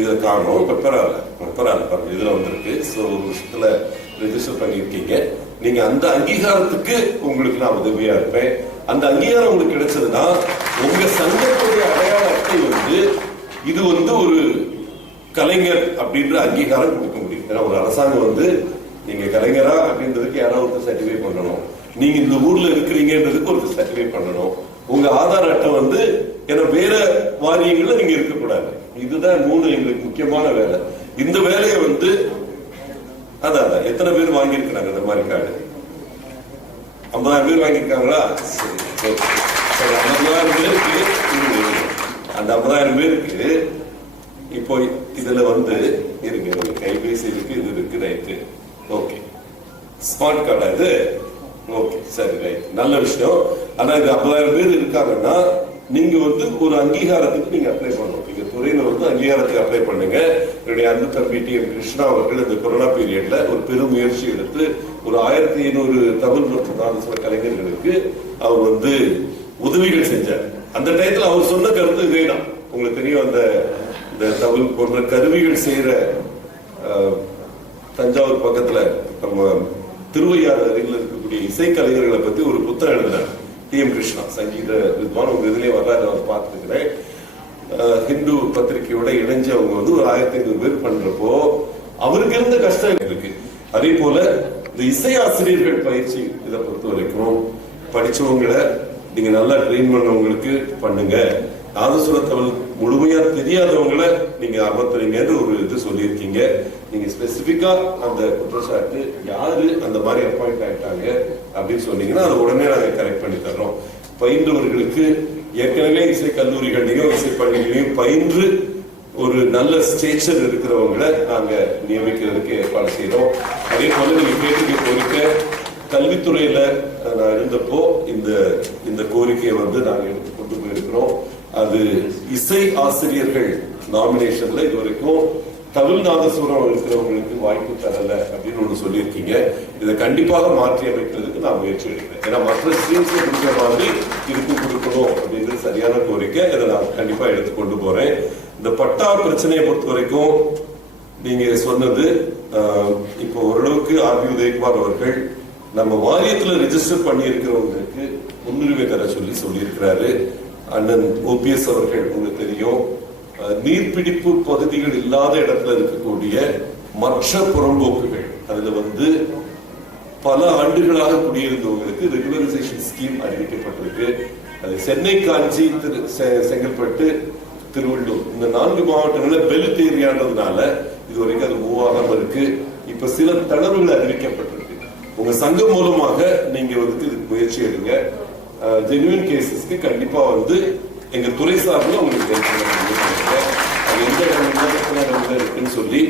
இதை காணும். பரவாயில்ல இதுல வந்திருக்கு. ஸோ விஷயத்துல ரெஜிஸ்டர் பண்ணியிருக்கீங்க. நீங்க அந்த அங்கீகாரத்துக்கு உங்களுக்கு நான் உதவியா இருப்பேன். அந்த அங்கீகாரம் உங்களுக்கு கிடைச்சதுன்னா உங்க சங்கத்துடைய அடையாள அட்டை வந்து இது வந்து ஒரு கலைஞர் அப்படின்ற அங்கீகாரம் கொடுக்க முடியும். ஏன்னா ஒரு அரசாங்கம் வந்து நீங்க கலைஞரா அப்படின்றதுக்கு யாராவது சர்டிஃபை பண்ணணும், நீங்க இந்த ஊர்ல இருக்கிறீங்கன்றதுக்கு ஒரு சர்டிஃபை பண்ணணும். உங்க ஆதார் அட்டை வந்து ஏன்னா வேற வாரியங்கள்ல நீங்க இருக்கக்கூடாது. இதுதான் 3 எங்களுக்கு முக்கியமான வேலை. இந்த வேலையை வந்து அதான் எத்தனை பேர் வாங்கியிருக்கிறாங்க இந்த மாதிரி கார்டு? 50,000 பேர் வாங்கியிருக்காங்களா? சரி, 50,000 பேருக்கு அந்த 50,000 பேருக்கு இப்போ இதுல வந்து இருக்கு, கைபேசி இருக்கு, இது இருக்கு, ரைட்டு, ஓகே. ஸ்மார்ட் கார்டா இது? ஓகே, சரி, ரைட், நல்ல விஷயம். ஆனா இது 50,000 பேர் இருக்காங்கன்னா நீங்க வந்து ஒரு அங்கீகாரத்துக்கு நீங்க அப்ளை பண்ணணும். நீங்க துறையில வந்து அங்கீகாரத்துக்கு அப்ளை பண்ணுங்க. என்னுடைய அன்பு தம்பி TM கிருஷ்ணா அவர்கள் இந்த கொரோனா பீரியட்ல ஒரு பெரும் முயற்சி எடுத்து ஒரு 1500 தமிழ் மற்றும் நாதஸ்வர கலைஞர்களுக்கு அவர் வந்து உதவிகள் செஞ்சார். அந்த டயத்துல அவர் சொன்ன கருத்து இதேதான். உங்களுக்கு தெரியும், அந்த தமிழ் போன்ற கருவிகள் செய்யற தஞ்சாவூர் பக்கத்துல நம்ம திருவையாறு அருகில் இருக்கக்கூடிய இசைக்கலைஞர்களை பத்தி ஒரு புத்தகம் எழுதினார் TM கிருஷ்ணா, சங்கீத வித்வான். உங்க இதுலயே வரலாறு அவர் பார்த்துருக்கிறேன். ஹிந்து பத்திரிகையோட இணைஞ்சு அவங்க வந்து ஒரு 1500 பேர் பண்றப்போ அவருக்கு இருந்த கஷ்டம் இருக்கு. அதே போல இந்த இசை ஆசிரியர்கள் பயிற்சி இதை பொறுத்த வரைக்கும் படிச்சவங்களை நீங்க நல்லா ட்ரெயின் பண்ணவங்களுக்கு பண்ணுங்க. நாதஸ்வர தமிழ் முழுமையா தெரியாதவங்களை நீங்க அமர்த்துறீங்கன்னு ஒரு இது சொல்லியிருக்கீங்க. நீங்க ஸ்பெசிபிக்கா அந்த குற்றச்சாட்டு யாரு அந்த மாதிரி அப்பாயிண்ட் ஆயிட்டாங்க அப்படின்னு சொன்னீங்கன்னா அதை உடனே நாங்க கரெக்ட் பண்ணி தர்றோம். பயின்றவர்களுக்கு ஏற்கனவே இசை கல்லூரிகளையும் இசை பள்ளிகளையும் பயின்று ஒரு நல்ல ஸ்டேச்சர் இருக்கிறவங்களை நாங்க நியமிக்கிறதுக்கு ஏற்பாடு செய்யறோம். அதே போல நீங்க கேட்டுக்க கோரிக்கை கல்வித்துறையில நான் இருந்தப்போ இந்த கோரிக்கையை வந்து நாங்க எடுத்து கொண்டு போயிருக்கிறோம். அது இசை ஆசிரியர்கள் நாமினேஷன்ல இது வரைக்கும் தமிழ் நாதஸ்வரம் இருக்கிறவங்களுக்கு வாய்ப்பு தரல அப்படின்னு ஒண்ணு சொல்லியிருக்கீங்க. இதை கண்டிப்பாக மாற்றி அமைக்கிறதுக்கு நான் முயற்சி எடுக்கிறேன். ஏன்னா மற்ற ஸ்ட்ரீம்ஸ்ல கொடுக்குற மாதிரி இதுக்கு கொடுக்கணும் அப்படின்றது சரியான கோரிக்கை. இதை நான் கண்டிப்பா எடுத்து கொண்டு போறேன். இந்த பட்டா பிரச்சனையை பொறுத்த வரைக்கும் நீங்க சொன்னது இப்போ ஓரளவுக்கு RB உதயகுமார் அவர்கள் நம்ம வாரியத்துல ரெஜிஸ்டர் பண்ணி இருக்கிறவங்களுக்கு முன்னுரிமை தர சொல்லியிருக்கிறாரு. அண்ணன் OPS அவர்கள் உங்களுக்கு தெரியும், நீர்பிடிப்பு பகுதிகள் இல்லாத இடத்துல இருக்கக்கூடிய மற்ற புறம்போக்குகள் அதுல வந்து பல ஆண்டுகளாக குடியிருந்தவங்களுக்கு ரெகுலரைசேஷன் ஸ்கீம் அறிவிக்கப்பட்டிருக்கு. அது சென்னை, காஞ்சி, செங்கல்பட்டு, திருவள்ளூர் இந்த 4 மாவட்டங்களில் பெல்ட் ஏரியான்றதுனால இதுவரைக்கும் அது மூவ் ஆகாம இருக்கு. இப்ப சில தளர்வுகள் அறிவிக்கப்பட்டிருக்கு. உங்க சங்கம் மூலமாக நீங்க வந்து இதுக்கு முயற்சி எடுங்க. ஜெனுவின் கேசஸ்க்கு கண்டிப்பா வந்து எங்க துறை சார்பில் உங்களுக்கு அது எந்த இடத்துல இருக்குன்னு சொல்லி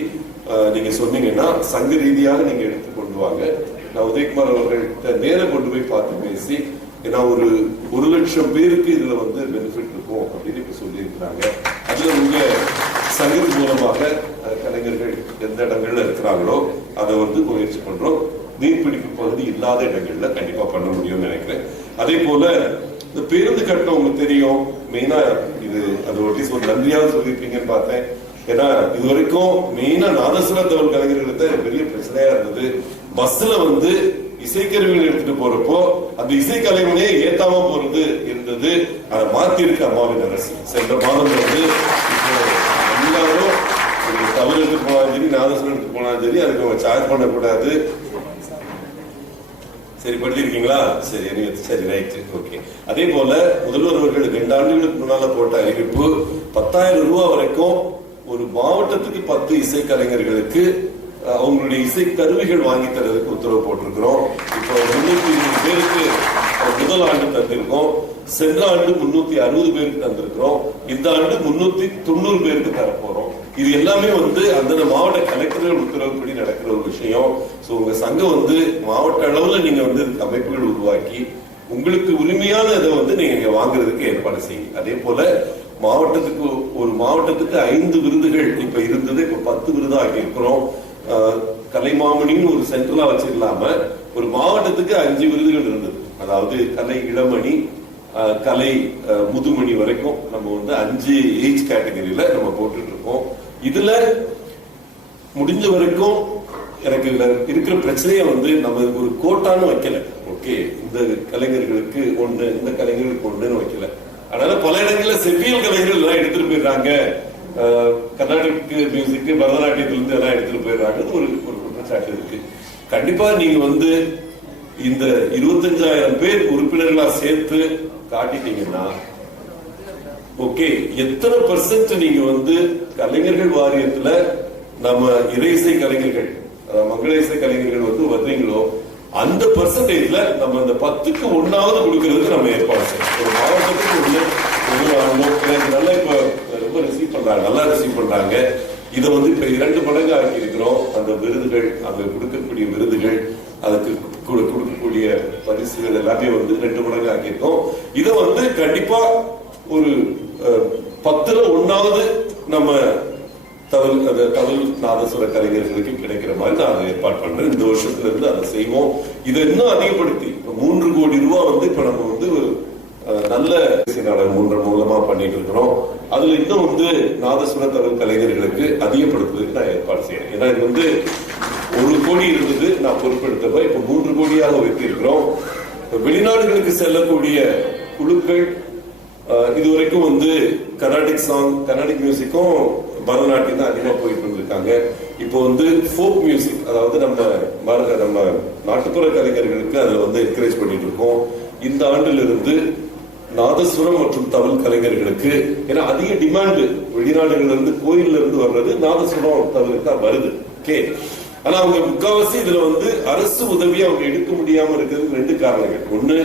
நீங்க சொன்னீங்கன்னா சங்க ரீதியாக நீங்க எடுத்து கொண்டு வாங்க. நான் உதயகுமார் அவர்கள்ட்ட நேரம் கொண்டு போய் பார்த்து பேசி, ஏன்னா ஒரு 1,00,000 பேருக்கு இதுல வந்து பெனிஃபிட் இருக்கும் அப்படின்னு இப்ப சொல்லி இருக்கிறாங்க. அதுல உங்க சங்கத்தின் மூலமாக கலைஞர்கள் எந்த இடங்கள்ல இருக்கிறாங்களோ அதை வந்து முயற்சி பண்றோம். நீர்பிடிப்பு பகுதி இல்லாத இடங்கள்ல கண்டிப்பா பண்ண முடியும்னு நினைக்கிறேன். அதே போல இந்த பேருந்து கட்டணம் உங்களுக்கு தெரியும், மெயினா இது அது ஒரு நன்றியாவது சொல்லியிருப்பீங்கன்னு பார்த்தேன். ஏன்னா இது வரைக்கும் மெயினா நாதஸ்வர தமிழ் கலைஞர்களுக்கு பெரிய பிரச்சனையா இருந்தது. பஸ்ல வந்து இசைக்கருவிகள் எடுத்துட்டு போறப்போ அந்த இசைக்கலைவனே ஏத்தாம போறது இருந்தது. அதை மாத்தி இருக்கு அம்மாவின் அரசு. சென்ற மாதம் வந்து எல்லாரும் தமிழ் எடுத்துட்டு போனாலும் சரி, நாதஸ்வரம் எடுத்துட்டு போனாலும் சரி, அதுக்கு அவங்க சார்ஜ் பண்ணக்கூடாது. சரி, படிச்சிருக்கீங்களா? சரி, சரி, ரைட், ஓகே. அதே போல முதல்வர் அவர்கள் 2 ஆண்டுகளுக்கு முன்னால போட்ட அறிவிப்பு 10,000 ரூபாய் வரைக்கும் ஒரு மாவட்டத்துக்கு 10 இசை கலைஞர்களுக்கு அவங்களுடைய இசை கருவிகள் வாங்கி தரதுக்கு உத்தரவு போட்டிருக்கிறோம். இப்போ 320 பேருக்கு முதல் ஆண்டு தந்திருக்கோம். சென்ற ஆண்டு 360 பேருக்கு தந்திருக்கிறோம். இந்த ஆண்டு 390 பேருக்கு தரப்போறோம். இது எல்லாமே வந்து அந்தந்த மாவட்ட கலெக்டர்கள் உத்தரவுப்படி நடக்கிற ஒரு விஷயம். சோ உங்க சங்கம் வந்து மாவட்ட அளவுல நீங்க வந்து அமைப்புகள் உருவாக்கி உங்களுக்கு உரிமையான இதை வந்து நீங்க வாங்குறதுக்கு ஏற்பாடு செய்யுங்க. அதே போல ஒரு மாவட்டத்துக்கு 5 விருதுகள் இப்ப இருந்தது, இப்ப 10 விருது ஆகி இருக்கிறோம். கலைமாமணின்னு ஒரு சென்ட்ரலா வச்சிடலாம ஒரு மாவட்டத்துக்கு 5 விருதுகள் இருந்தது. அதாவது கலை இளமணி, கலை முதுமணி வரைக்கும் நம்ம வந்து 5 ஏஜ் கேட்டகரியில நம்ம போட்டுட்டு இருக்கோம். இதுல முடிஞ்ச வரைக்கும் எனக்கு இருக்கிற பிரச்சனையை வந்து நம்ம ஒரு கோட்டான்னு வைக்கல. ஓகே, இந்த கலைஞர்களுக்கு ஒண்ணு, இந்த கலைஞர்களுக்கு ஒண்ணுன்னு வைக்கல. அதனால பல இடங்கள்ல செவ்வியல் கலைஞர்கள் எல்லாம் எடுத்துட்டு போயிடுறாங்க, கர்நாடிக் மியூசிக், பரதநாட்டியத்துல இருந்து எல்லாம் எடுத்துட்டு போயிடுறாங்க. ஒரு குற்றச்சாட்டு இருக்கு. கண்டிப்பா நீங்க வந்து இந்த 25,000 பேர் உறுப்பினர்களா சேர்த்து காட்டிட்டீங்கன்னா ஓகே, எத்தனை % நீங்க வந்து கலைஞர்கள் வாரியத்துல நம்ம இறை இசை கலைஞர்கள், மங்கள இசை கலைஞர்கள் வந்து வர்றீங்களோ அந்த பெர்சன்டேஜ்ல நம்ம இந்த 10க்கு 1 கொடுக்கறதுக்கு நம்ம ஏற்பாடு செய்யணும். ஒரு மாவட்டத்துக்கு ஒவ்வொரு ஆண்டும் நல்லா இப்ப ரொம்ப ரிசீவ் பண்றாங்க, நல்லா ரிசீவ் பண்றாங்க. இதை வந்து இப்ப 2 மடங்கு ஆக்கி இருக்கிறோம். அந்த விருதுகள், அந்த கொடுக்கக்கூடிய விருதுகள், அதுக்கு கொடுக்கக்கூடிய பரிசுகள் எல்லாமே வந்து 2 மடங்கு ஆக்கியிருக்கோம். இதை வந்து கண்டிப்பா ஒரு 10ல 1 நம்ம தமிழ் நாதஸ்வர கலைஞர்களுக்கு கிடைக்கிற மாதிரி நான் அதை ஏற்பாடு பண்றேன். இந்த வருஷத்துல இருந்து அதை செய்வோம். இதை இன்னும் அதிகப்படுத்தி 3 கோடி ரூபாய் வந்து இப்ப நம்ம வந்து நல்ல நாடகம் 3 மூலமா பண்ணிட்டு இருக்கிறோம். அதுல இன்னும் வந்து நாதஸ்வர தமிழ் கலைஞர்களுக்கு அதிகப்படுத்துவதற்கு நான் ஏற்பாடு செய்யறேன். ஏன்னா இது வந்து 1 கோடி இருந்தது, நான் பொறுப்பெடுத்தப்ப இப்ப 3 கோடியாக உயர்த்தியிருக்கிறோம். வெளிநாடுகளுக்கு செல்லக்கூடிய குழுக்கள் இதுவரைக்கும் வந்து கர்நாடிக் மியூசிக்கும் பரதநாட்டியம் தான் அதிகமா போயிட்டு இருந்திருக்காங்க. இப்போ வந்து ஃபோக் மியூசிக், அதாவது நம்ம நாட்டுப்புற கலைஞர்களுக்கு அதுல வந்து என்கரேஜ் பண்ணிட்டு இருக்கோம். இந்த ஆண்டுல இருந்து நாதஸ்வரம் மற்றும் தமிழ் கலைஞர்களுக்கு, ஏன்னா அதிக டிமாண்ட் வெளிநாடுகள்ல இருந்து கோயில்ல இருந்து வர்றது நாதஸ்வரம் தமிழுக்கு தான் வருது. ஓகே, ஆனா அவங்க முக்காவாசி இதுல வந்து அரசு உதவி அவங்க எடுக்க முடியாம இருக்கிறதுக்கு 2 காரணங்கள். ஒண்ணு,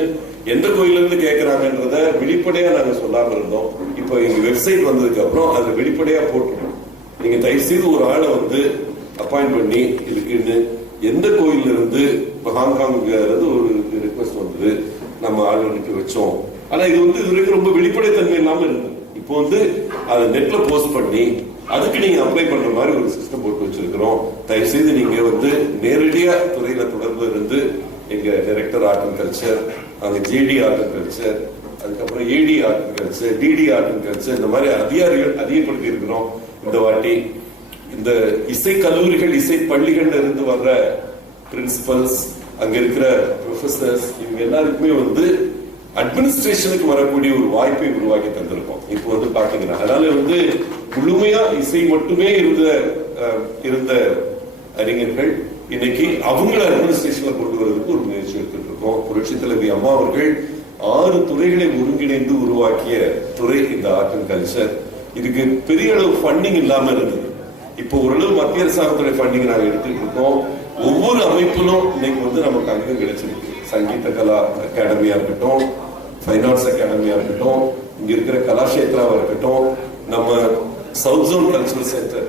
எந்த கோயில இருந்து கேட்கறாங்கன்றத வெளிப்படையா நாங்க சொல்லாம இருந்தோம். இப்போ எங்க வெப்சைட் வந்ததுக்கு அப்புறம் அதை வெளிப்படையா போட்டுருக்கோம். நீங்க தயவு செய்து ஒரு ஆளை வந்து அப்பாயிண்ட் பண்ணி இதுக்குன்னு எந்த கோயில்ல இருந்து, ஹாங்காங்ல இருந்து ஒரு ரிக்வெஸ்ட் வந்தது, நம்ம ஆள் அனுப்பி வச்சோம். ஆனா இது வந்து இது வரைக்கும் ரொம்ப வெளிப்படைத்தன்மை இல்லாம இருந்தது. இப்போ வந்து அதை நெட்ல போஸ்ட் பண்ணி அதுக்கு நீங்க அப்ளை பண்ற மாதிரி ஒரு சிஸ்டம் போட்டு வச்சிருக்கிறோம். தயவு செய்து நீங்க வந்து நேரடியா துறையில தொடர்பு இருந்து எங்க டைரக்டர் ஆர்ட் அண்ட் கல்ச்சர், அங்க ஜேடி ஆர்ட் அண்ட் கல்ச்சர், அதுக்கப்புறம் AD art and culture, DD art and culture, இந்த மாதிரி அதிகாரிகள் அதிகப்படுத்தி இருக்கிறோம். இந்த வாட்டி இந்த இசை கல்லூரிகள், இசை பள்ளிகள்ல இருந்து வர்ற பிரின்சிபல்ஸ், அங்க இருக்கிற ப்ரொஃபசர்ஸ், இவங்க எல்லாருக்குமே வந்து அட்மினிஸ்ட்ரேஷனுக்கு வரக்கூடிய ஒரு வாய்ப்பை உருவாக்கி தந்திருக்கோம். இப்போ வந்து பாத்தீங்கன்னா, அதனால வந்து முழுமையா இசை மட்டுமே இருந்த அறிஞர்கள் இன்னைக்கு அவங்கள அட்மினிஸ்ட்ரேஷன்ல கொண்டு வரதுக்கு ஒரு முயற்சி எடுத்துட்டு இருக்கோம். புரட்சி தலைவி அம்மா அவர்கள் 6 துறைகளை ஒருங்கிணைந்து உருவாக்கிய துறை இந்த ஆர்ட் அண்ட் கல்ச்சர். இதுக்கு பெரிய அளவு ஃபண்டிங் இல்லாம இருந்தது. இப்போ ஓரளவு மத்திய அரசாங்கத்துடைய ஃபண்டிங் நாங்க எடுத்துட்டு இருக்கோம். ஒவ்வொரு அமைப்பிலும் இன்னைக்கு வந்து நமக்கு அங்கம் கிடைச்சிருக்கு. சங்கீத கலா அகாடமியா இருக்கட்டும், ஃபைன் ஆர்ட்ஸ் அகாடமியா இருக்கட்டும், இங்க இருக்கிற கலாஷேத்ராவா இருக்கட்டும், நம்ம south zone cultural centre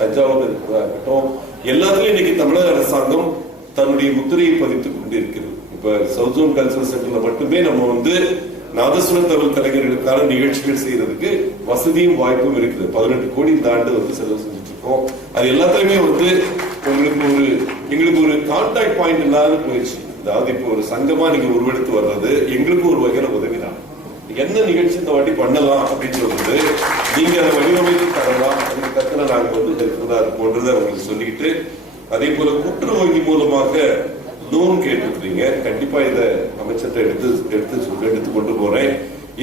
Thanjavur இருக்கட்டும், எல்லாத்துலயும் இன்னைக்கு தமிழக அரசாங்கம் தன்னுடைய முத்திரையை பதித்துக் கொண்டிருக்கிறது. இப்ப சவுத் ஜோன் கல்ச்சரல் சென்டர்ல மட்டுமே நம்ம வந்து நாதஸ்வர தமிழ் கலைஞர்களுக்கான நிகழ்ச்சிகள் செய்யறதுக்கு வசதியும் வாய்ப்பும் இருக்குது. 18 கோடி இந்த ஆண்டு வந்து செலவு செஞ்சுட்டு இருக்கோம். அது எல்லாத்துலயுமே வந்து எங்களுக்கு ஒரு கான்டாக்ட் பாயிண்ட் இல்லாத போயிடுச்சு. அதாவது இப்போ ஒரு சங்கமா நீங்க உருவெடுத்து வர்றது எங்களுக்கு ஒரு வகையில உதவிதான். என்ன நிகழ்ச்சி இந்த வாட்டி பண்ணலாம் அப்படின்னு சொல்றது நீங்க அதை வடிவமைத்து தரலாம், அதுக்கு தக்கன நாங்க வந்து ஹெல்ப்ஃபுல்லா இருப்போன்றதை அவங்களுக்கு சொல்லிக்கிட்டு, அதே போல கூட்டுறவு வங்கி மூலமாக லோன் கேட்டுருக்கீங்க. கண்டிப்பா இதை அமைச்சர்கிட்ட எடுத்து கொண்டு போறேன்.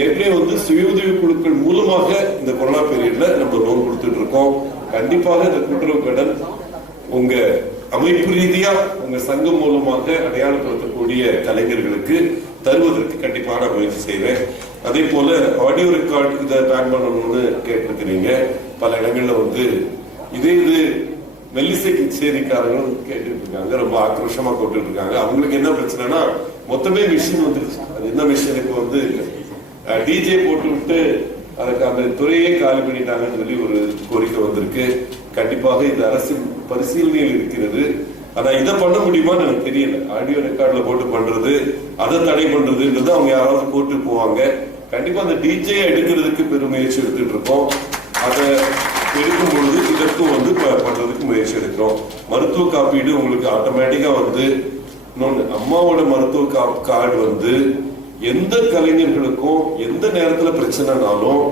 ஏற்கனவே வந்து சுய உதவி குழுக்கள் மூலமாக இந்த கொரோனா பீரியட்ல நம்ம லோன் கொடுத்துட்டு இருக்கோம். கண்டிப்பாக இந்த கூட்டுறவு கடன் உங்க அமைப்பு ரீதியா உங்க சங்கம் மூலமாக அடையாளப்படுத்தக்கூடிய கலைஞர்களுக்கு தருவதற்கு கண்டிப்பான முயற்சி செய்வேன். அதே போல ஆடியோ ரெக்கார்டு இதை பேன் பண்ணணும்னு கேட்டிருக்கிறீங்க. பல இடங்கள்ல வந்து இது மெல்லிசை சேரிக்காரங்களும் கேட்டுட்டு இருக்காங்க, ரொம்ப ஆக்ரோஷமா போட்டு இருக்காங்க. அவங்களுக்கு என்ன பிரச்சனைனா மொத்தமே மிஷின் வந்துருச்சு. அது என்ன மிஷினுக்கு வந்து டிஜே போட்டு விட்டு அதுக்கு அந்த துறையே காலி பண்ணிட்டாங்கன்னு சொல்லி ஒரு கோரிக்கை வந்திருக்கு. கண்டிப்பாக இது அரசின் பரிசீலனையில் இருக்கிறது. ஆனா இதை பண்ண முடியுமான்னு எனக்கு தெரியல. ஆடியோ ரெக்கார்ட்ல போட்டு பண்றது, அதை தடை பண்றதுன்றது அவங்க யாராவது கோர்ட்டுக்கு போவாங்க. கண்டிப்பா அந்த டிஜே எடுக்கிறதுக்கு பெரும் முயற்சி எடுத்துட்டு இருக்கோம். அதை எடுக்கும் பொழுது இதற்கும் வந்து பண்றதுக்கு முயற்சி எடுக்கிறோம். மருத்துவ காப்பீடு உங்களுக்கு ஆட்டோமேட்டிக்கா வந்து இன்னொன்னு, அம்மாவோட மருத்துவ கார்டு வந்து எந்த கலைஞர்களுக்கும் எந்த நேரத்துல பிரச்சனைனாலும்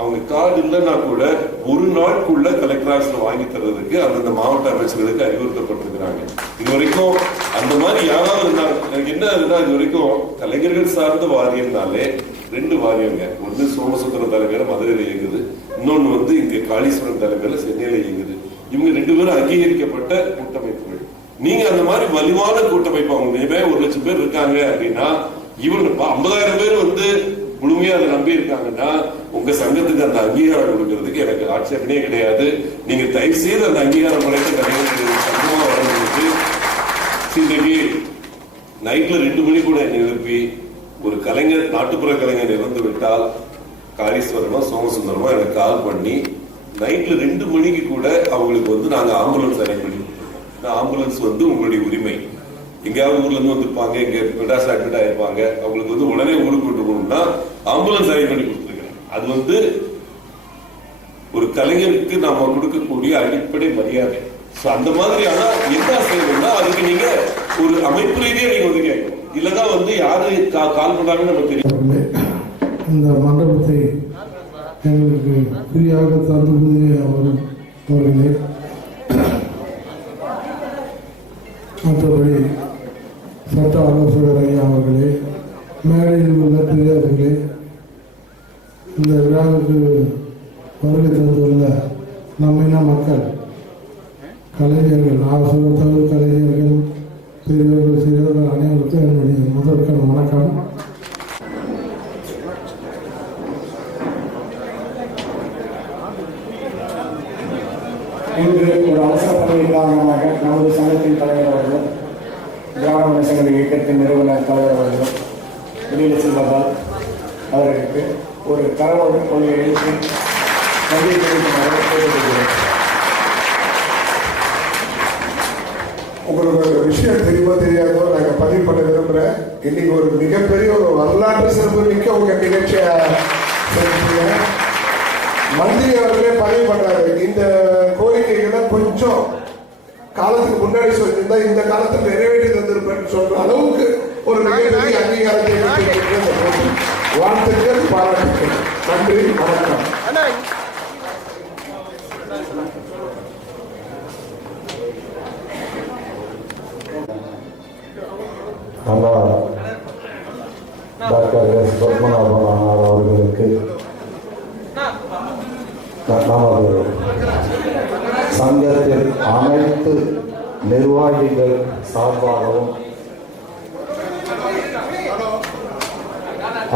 அவங்க கார்டு இல்லைன்னா கூட ஒரு நாளுக்குள்ள கலெக்டர் ஆஃபீஸ்ல வாங்கி தர்றதுக்கு அந்தந்த மாவட்ட அமைச்சர்களுக்கு அறிவுறுத்தப்பட்டிருக்கிறாங்க. இது வரைக்கும் அந்த மாதிரி யாராவது இருந்தாங்க. எனக்கு என்ன இதுனா, இது வரைக்கும் கலைஞர்கள் சார்ந்த வாரியம்னாலே 2 வாரியங்க. ஒண்ணு சோமசுந்தரம் தலைமையில மதுரையில இயங்குது, இன்னொன்னு வந்து இங்க காளீஸ்வரன் தலைமையில சென்னையில இயங்குது. இவங்க 2 பேரும் அங்கீகரிக்கப்பட்ட கூட்டமைப்புகள். நீங்க அந்த மாதிரி வலுவான கூட்டமைப்பு, அவங்க 1 லட்சம் பேர் இருக்காங்க அப்படின்னா, இவங்க 50,000 பேர் வந்து முழுமையா அதை நம்பி இருக்காங்கன்னா உங்க சங்கத்துக்கு அந்த அங்கீகாரம் கொடுக்கறதுக்கு எனக்கு ஆட்சேபனையே கிடையாது. நீங்க தயவு செய்து அந்த அங்கீகாரம் முறைக்கு சங்கமா வரவங்களுக்கு நைட்ல 2 மணி கூட என்னை எழுப்பி ஒரு கலைஞர், நாட்டுப்புற கலைஞர் இறந்து விட்டால் காளீஸ்வரமா சோமசுந்தரமா எனக்கு கால் பண்ணி நைட்ல 2 மணிக்கு கூட அவங்களுக்கு வந்து நாங்க ஆம்புலன்ஸ் அரேஞ்ச் பண்ணி, ஆம்புலன்ஸ் வந்து உங்களுடைய உரிமை. எங்கேயாவது ஊர்ல இருந்து வந்திருப்பாங்க, இங்க மெட்ராஸ் அட்மிட் ஆயிருப்பாங்க, அவங்களுக்கு வந்து உடனே ஊருக்கு கொண்டு போகணும்னா ஆம்புலன்ஸ் அரேஞ்ச் பண்ணி கொடுத்துருக்கேன். அது வந்து ஒரு கலைஞருக்கு நாம கொடுக்கக்கூடிய அடிப்படை மரியாதை. அந்த மாதிரியான என்ன செய்யணும்னா அதுக்கு நீங்க ஒரு அமைப்பு ரீதியா நீங்க வந்து கேட்கணும். இல்லைன்னா வந்து யாரு கால் பண்ணாங்கன்னு நமக்கு தெரியும். இந்த மண்டபத்தை எங்களுக்கு ஃப்ரீயாக தந்துள்ளது அவர்களே. மற்றபடி சட்ட ஆலோசகர் ஐயா அவர்களே, மேடையில் உள்ள பெரியவர்களே, இந்த விழாவுக்கு வருகை தந்துள்ள நம்மின மக்கள், கலைஞர்கள், தவிர கலைஞர்கள், பெரியவர்கள், சிறியவர்கள் அனைவருக்கும் என்னுடைய முதற்கண் வணக்கம். இன்று ஒரு அவசர பணியின் காரணமாக நமது சங்கத்தின் தலைவர் அவர்களும் திராவிட சங்க இயக்கத்தின் நிறுவனர் தலைவர் அவர்களும் வெளியில் செல்வதால் அவர்களுக்கு ஒரு கரவோடு கொள்கை எழுதி நன்றி தெரிவிக்குமாறு கேட்டுக்கொள்கிறேன். உங்களுக்கு ஒரு விஷயம் தெரியுமோ தெரியாதோ நாங்கள் பதிவு பண்ண விரும்புகிறேன். இன்னைக்கு ஒரு மிகப்பெரிய ஒரு வரலாற்று சிறப்பு மிக்க உங்க நிகழ்ச்சியை மந்திரி அவர்களே பதிவு பண்றாரு. இந்த கோரிக்கைகளை கொஞ்சம் காலத்துக்கு முன்னாடி சொல்லியிருந்தா இந்த காலத்தில் நிறைவேற்றி தந்திருப்பேன் சொல்ற அளவுக்கு ஒரு மிகப்பெரிய அங்கீகாரத்தை வாழ்த்துக்கள், பாராட்டுக்கள். நன்றி, வணக்கம். டாக்டர் எஸ் பத்மநாபன் அவர்களுக்கு நமது சங்கத்தின் அனைத்து நிர்வாகிகள் சார்பாகவும்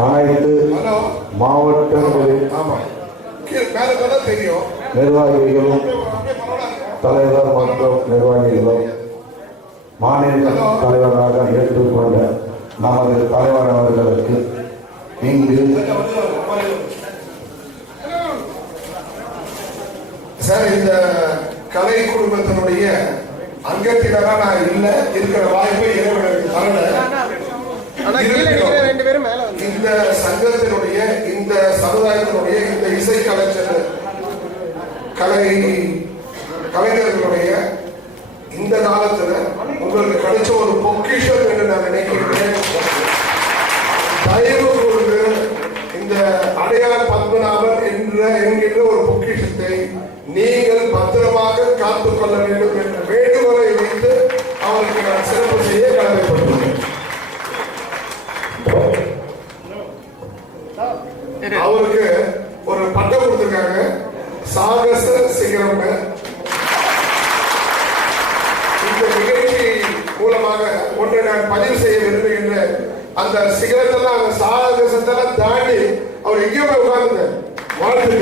அனைத்து மாவட்டங்களில் நிர்வாகிகளும் தலைவர் மற்றும் நிர்வாகிகளும் மாநில தலைவராக ஏற்றுக்கொண்ட நமது தலைவர் அவர்களுக்கு இங்கு சார், இந்த கலை குடும்பத்தினுடைய அங்கத்தினரா நான் இல்ல, இருக்கிற வாய்ப்பை இறைவனுக்கு தரல. இந்த சங்கத்தினுடைய, இந்த சமுதாயத்தினுடைய, இந்த இசை கலைஞர்களுடைய இந்த காலத்துல உங்களுக்கு கிடைச்ச ஒரு பொக்கிஷம் என்று நான் நினைக்கிறேன். தயவு கூர்ந்து இந்த அடையார் பத்மநாபன் என்கின்ற ஒரு பொக்கிஷத்தை நீங்கள் பத்திரமாக காத்துக் கொள்ள வேண்டும் என்ற வேண்டுகோளை வைத்து அவருக்கு நான் சிறப்பு செய்ய கடமைப்பட்டுள்ளேன். அவருக்கு ஒரு பட்டம் கொடுத்திருக்காங்க, சாகச சிகரம். இந்த நிகழ்ச்சி மூலமாக ஒன்றை நான் பதிவு செய்ய விரும்புகின்றேன். அந்த சிகரத்தெல்லாம், அந்த சாகசத்தெல்லாம் தாண்டி அவர் எங்கேயோ போய் உட்கார்ந்து வாழ்த்து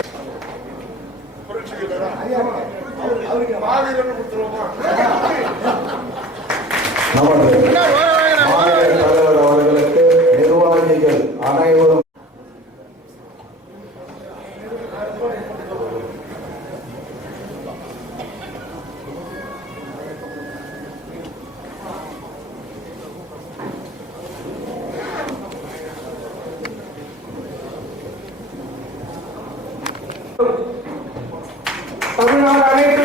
நமது மாநில தலைவர் அவர்களுக்கு நிர்வாகிகள் அனைவரும் தமிழ்நாடு அனைத்து